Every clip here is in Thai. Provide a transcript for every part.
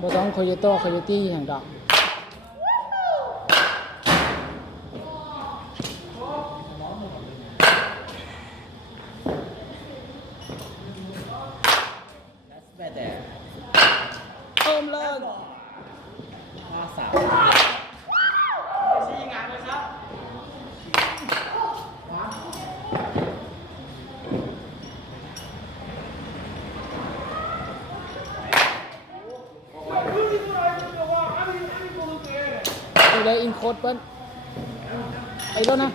บ่ต้องโคโยโต้โคโยตี้อย่างดอกเพิ่มเลิกเลยอินโคดเปิ้ลไอ้รถนะ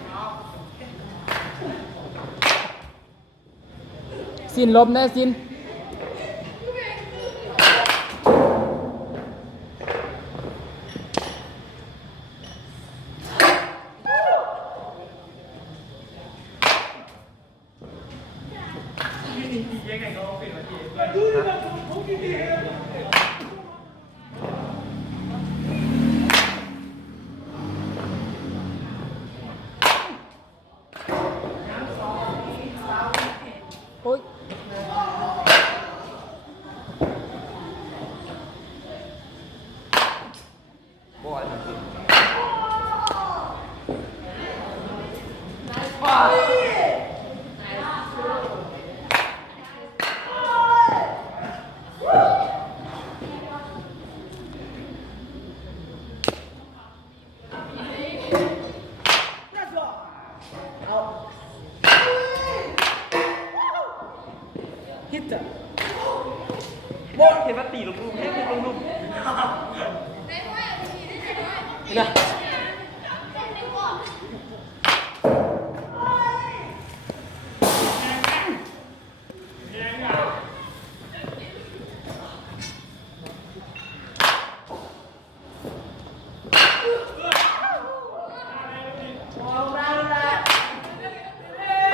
สินลมแน่สินโอ้ยฮิตจ้ะโบ้เห็นว่าตีลูกๆให้ลูกๆนะ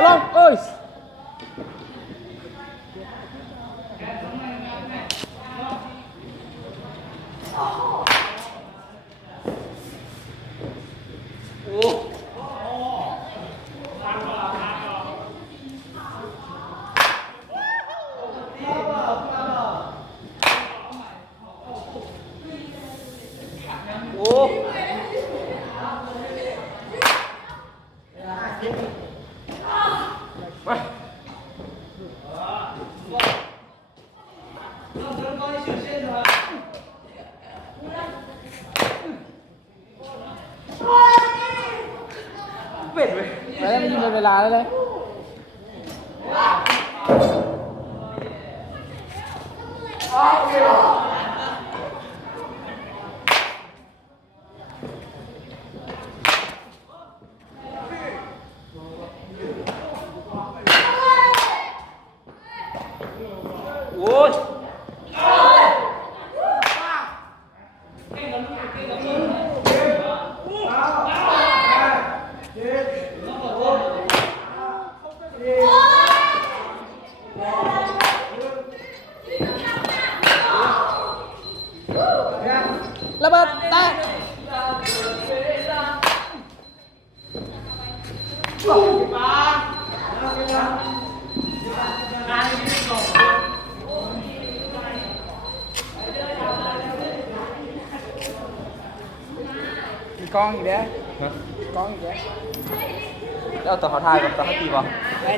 ลองเอ้ยเป็ดเว้ย ไปแล้วมันยิงเป็นเวลาแล้วเลยโอ้ยระเบิดแตกมีกล้องอีกแล้วกล้องอีกแล้ว แล้วต่อเขาทายกับต่อเขาตีป่ะ ได้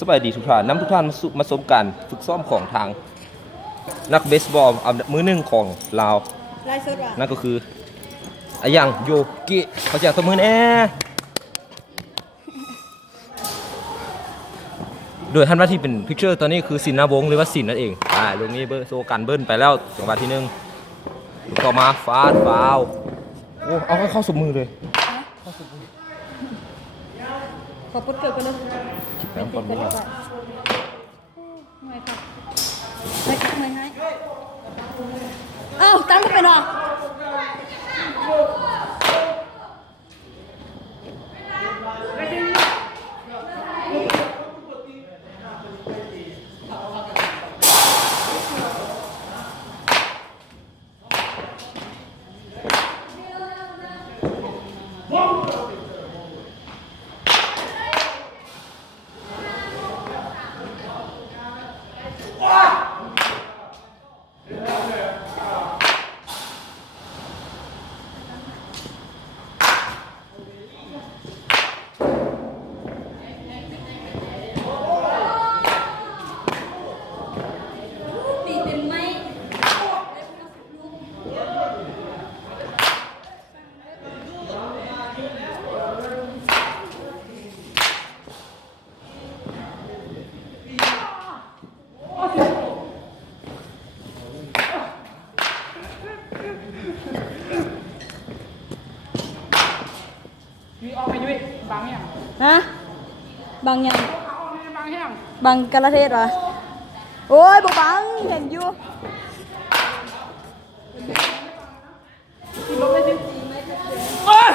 สบายดีทุกท่านนำทุกท่านมาชมการฝึกซ้อมของทางนักเบสบอลอันดับมือหนึ่งของลาว ไล่สดว่ะ นั่นก็คืออายังโยกิเขาจะตบมือแน่โดยท่านว่าที่เป็นพิกเจอร์ตอนนี้คือสินนาวงศ์หรือว่าสินนั่นเองลูกนี้เบอร์โซกันเบิ้ลไปแล้วจังหวะที่หนึ่งลูกต่อมาฟาดฟาวโอ้เอาเข้าสุดมือเลย ขอปุ๊ดเกิดกันเลย แล้วก่อนมือ ไม่ค่ะไม่ค่ะไม่ให้อ้าวตั้งก็เป็นหรอปีเป็นไหมยุ้ยออกไปยุ้ยบางอย่าง ฮะบางยัง เอาออกไปบางอย่าง บางกะละเทศเหรอโอ้ยบ่บังเห็นอยู่ โอ้ย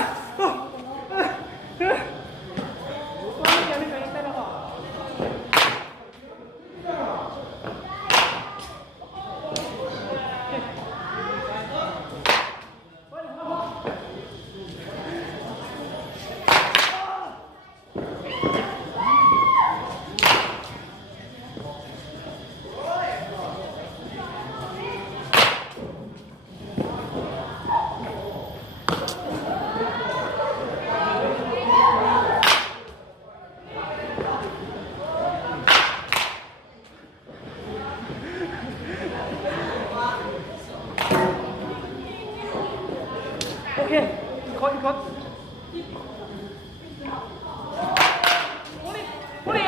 โอเคอีกคนอีกคนโอ้ยโอ้ย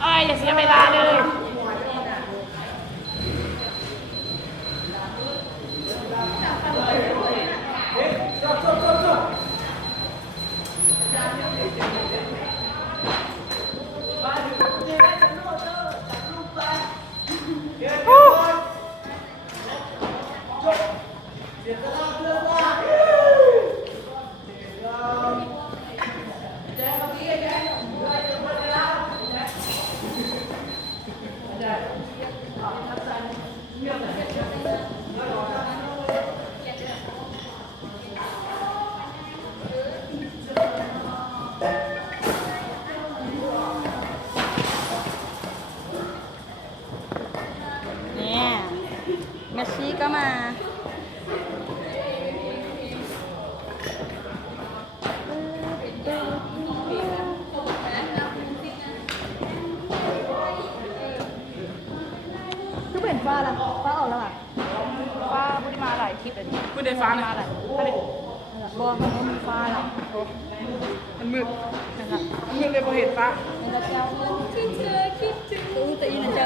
เอ้ยอย่าเสียเวลาเลย เนี่ยเมสซี่ก็มาคือเป็นฟ้าละฟ้าออกแล้วอ่ะ ฟ้าบุรีมาหลายคลิปเลยพูดได้ฟ้ามาหลายถ้าได้ บอลมันไม่มีฟ้าละ มันมืดนะครับมันมืดเลยพอเห็นฟ้า มันจะเจ้าเงินที่เธอคิดถึงแต่อีนั่นเจ้า